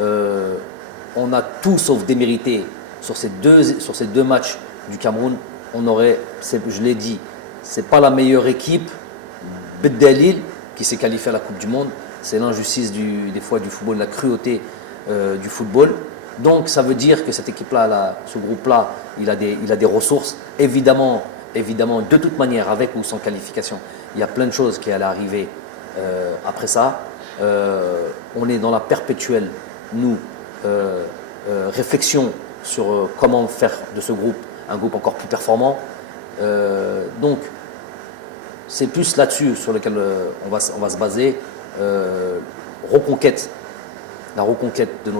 on a tout sauf démérité sur ces deux matchs du Cameroun. Je l'ai dit, c'est pas la meilleure équipe, Bedelil, qui s'est qualifiée à la Coupe du Monde. C'est l'injustice des fois du football, la cruauté du football. Donc ça veut dire que cette équipe-là, ce groupe-là, il a des ressources. Évidemment, de toute manière, avec ou sans qualification, il y a plein de choses qui allaient arriver après ça. On est dans la perpétuelle, réflexion sur comment faire de ce groupe un groupe encore plus performant. Donc, c'est plus là-dessus sur lequel on va se baser. La reconquête de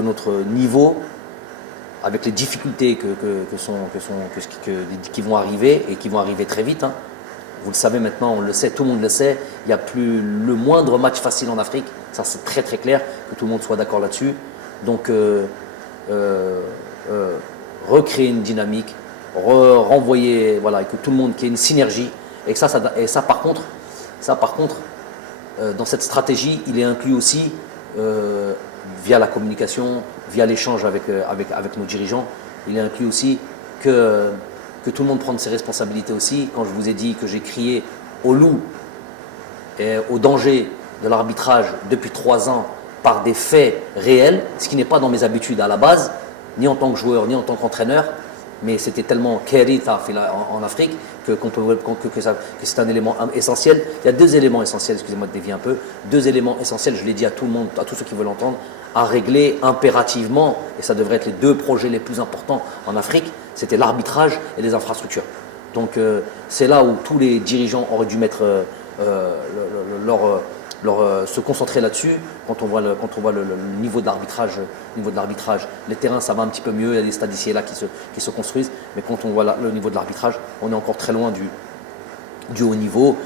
notre niveau, avec les difficultés qui vont arriver et qui vont arriver très vite. Hein. Vous le savez maintenant, on le sait, tout le monde le sait. Il n'y a plus le moindre match facile en Afrique. Ça, c'est très très clair, que tout le monde soit d'accord là-dessus. Donc, recréer une dynamique, renvoyer, voilà, et que tout le monde, qu'il y ait une synergie. Et ça par contre, dans cette stratégie, il est inclus aussi via la communication, via l'échange avec nos dirigeants. Il est inclus aussi que tout le monde prenne ses responsabilités aussi. Quand je vous ai dit que j'ai crié au loup et au danger de l'arbitrage depuis 3 ans par des faits réels, ce qui n'est pas dans mes habitudes à la base, ni en tant que joueur, ni en tant qu'entraîneur, mais c'était tellement kérita en Afrique que c'est un élément essentiel. Il y a 2 éléments essentiels, excusez-moi de dévier un peu, 2 éléments essentiels, je l'ai dit à tout le monde, à tous ceux qui veulent l'entendre, à régler impérativement, et ça devrait être les 2 projets les plus importants en Afrique, c'était l'arbitrage et les infrastructures. Donc c'est là où tous les dirigeants auraient dû mettre se concentrer là-dessus. Quand on voit le niveau de l'arbitrage, les terrains ça va un petit peu mieux, il y a des stades ici et là qui se construisent, mais quand on voit le niveau de l'arbitrage, on est encore très loin du haut niveau.